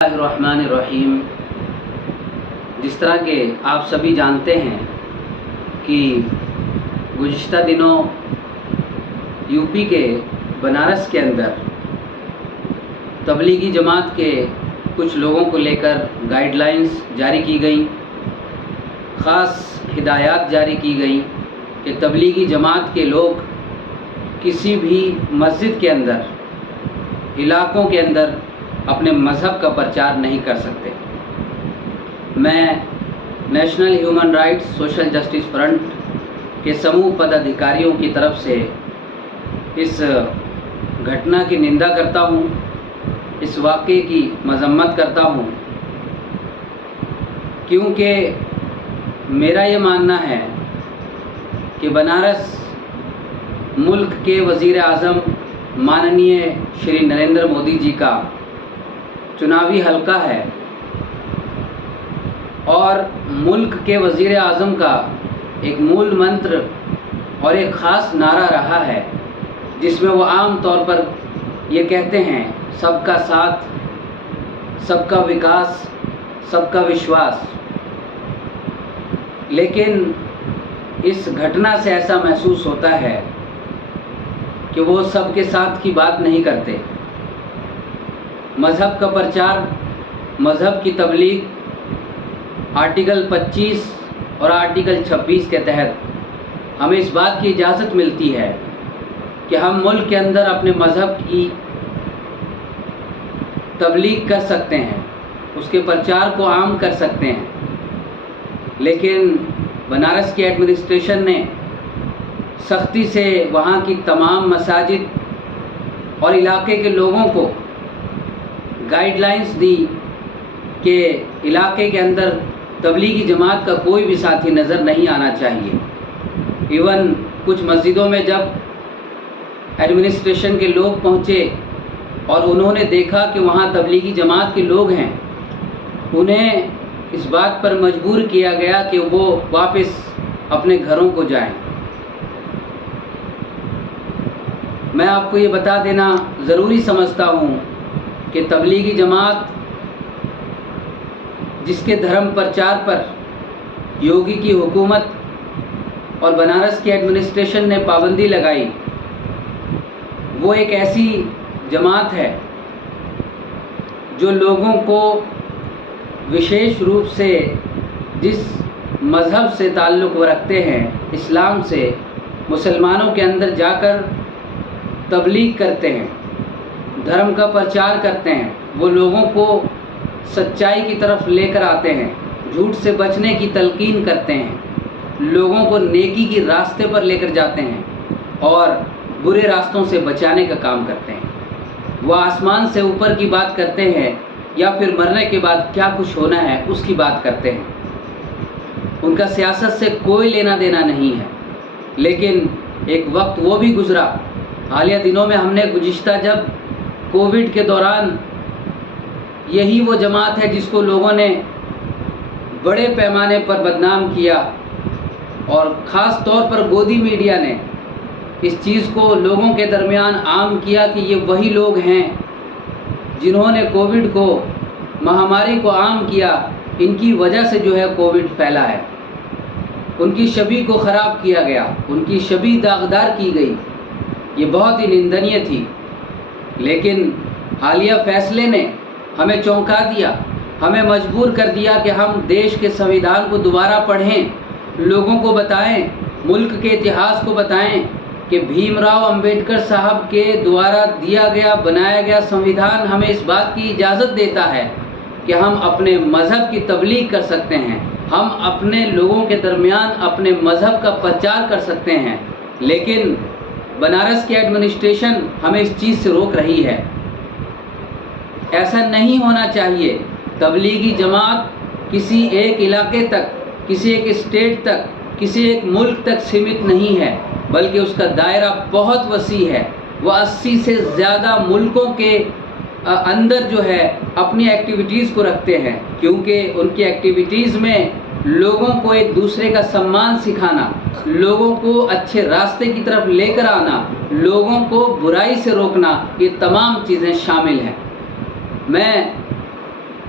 الرحمن الرحیم۔ جس طرح کہ آپ سبھی جانتے ہیں کہ گزشتہ دنوں یو پی کے بنارس کے اندر تبلیغی جماعت کے کچھ لوگوں کو لے کر گائیڈ لائنز جاری کی گئیں، خاص ہدایات جاری کی گئیں کہ تبلیغی جماعت کے لوگ کسی بھی مسجد کے اندر، علاقوں کے اندر اپنے مذہب کا پرچار نہیں کر سکتے۔ میں national human rights social justice front کے سموہ پدادھیکاریوں کی طرف سے اس گھٹنا کی نندا کرتا ہوں، اس واقعے کی مذمت کرتا ہوں، کیونکہ میرا یہ ماننا ہے کہ بنارس ملک کے وزیر اعظم ماننیے شری نریندر مودی جی کا چناوی حلقہ ہے، اور ملک کے وزیر اعظم کا ایک مول منتر اور ایک خاص نعرہ رہا ہے جس میں وہ عام طور پر یہ کہتے ہیں، سب کا ساتھ، سب کا وکاس، سب کا وشواس۔ لیکن اس گھٹنا سے ایسا محسوس ہوتا ہے کہ وہ سب کے ساتھ کی بات نہیں کرتے۔ مذہب کا پرچار، مذہب کی تبلیغ آرٹیکل 25 اور آرٹیکل 26 کے تحت ہمیں اس بات کی اجازت ملتی ہے کہ ہم ملک کے اندر اپنے مذہب کی تبلیغ کر سکتے ہیں، اس کے پرچار کو عام کر سکتے ہیں۔ لیکن بنارس کی ایڈمنسٹریشن نے سختی سے وہاں کی تمام مساجد اور علاقے کے لوگوں کو گائیڈ لائنز دی کہ علاقے کے اندر تبلیغی جماعت کا کوئی بھی ساتھی نظر نہیں آنا چاہیے۔ ایون کچھ مسجدوں میں جب ایڈمنسٹریشن کے لوگ پہنچے اور انہوں نے دیکھا کہ وہاں تبلیغی جماعت کے لوگ ہیں، انہیں اس بات پر مجبور کیا گیا کہ وہ واپس اپنے گھروں کو جائیں۔ میں آپ کو یہ بتا دینا ضروری سمجھتا ہوں کہ تبلیغی جماعت جس کے دھرم پرچار پر یوگی کی حکومت اور بنارس کی ایڈمنسٹریشن نے پابندی لگائی، وہ ایک ایسی جماعت ہے جو لوگوں کو وشیش روپ سے جس مذہب سے تعلق وہ رکھتے ہیں، اسلام سے، مسلمانوں کے اندر جا کر تبلیغ کرتے ہیں، دھرم کا پرچار کرتے ہیں، وہ لوگوں کو سچائی کی طرف لے کر آتے ہیں، جھوٹ سے بچنے کی تلقین کرتے ہیں، لوگوں کو نیکی کی راستے پر لے کر جاتے ہیں اور برے راستوں سے بچانے کا کام کرتے ہیں۔ وہ آسمان سے اوپر کی بات کرتے ہیں یا پھر مرنے کے بعد کیا کچھ ہونا ہے اس کی بات کرتے ہیں۔ ان کا سیاست سے کوئی لینا دینا نہیں ہے۔ لیکن ایک وقت وہ بھی گزرا، حالیہ دنوں میں ہم نے گزشتہ جب کووڈ کے دوران، یہی وہ جماعت ہے جس کو لوگوں نے بڑے پیمانے پر بدنام کیا، اور خاص طور پر گودی میڈیا نے اس چیز کو لوگوں کے درمیان عام کیا کہ یہ وہی لوگ ہیں جنہوں نے کووڈ کو، مہاماری کو عام کیا، ان کی وجہ سے جو ہے کووڈ پھیلا ہے۔ ان کی شبیہ کو خراب کیا گیا، ان کی شبیہ داغدار کی گئی، یہ بہت ہی نندنیہ تھی۔ لیکن حالیہ فیصلے نے ہمیں چونکا دیا، ہمیں مجبور کر دیا کہ ہم دیش کے سنویدھان کو دوبارہ پڑھیں، لوگوں کو بتائیں، ملک کے اتہاس کو بتائیں کہ بھیم راؤ امبیڈکر صاحب کے دوارا دیا گیا، بنایا گیا سنویدھان ہمیں اس بات کی اجازت دیتا ہے کہ ہم اپنے مذہب کی تبلیغ کر سکتے ہیں، ہم اپنے لوگوں کے درمیان اپنے مذہب کا پرچار کر سکتے ہیں۔ لیکن بنارس کی ایڈمنسٹریشن ہمیں اس چیز سے روک رہی ہے۔ ایسا نہیں ہونا چاہیے۔ تبلیغی جماعت کسی ایک علاقے تک، کسی ایک اسٹیٹ تک، کسی ایک ملک تک سیمت نہیں ہے، بلکہ اس کا دائرہ بہت وسیع ہے۔ وہ 80 سے زیادہ ملکوں کے اندر جو ہے اپنی ایکٹیویٹیز کو رکھتے ہیں، کیونکہ ان کی ایکٹیویٹیز میں لوگوں کو ایک دوسرے کا سمان سکھانا، لوگوں کو اچھے راستے کی طرف لے کر آنا، لوگوں کو برائی سے روکنا، یہ تمام چیزیں شامل ہیں۔ میں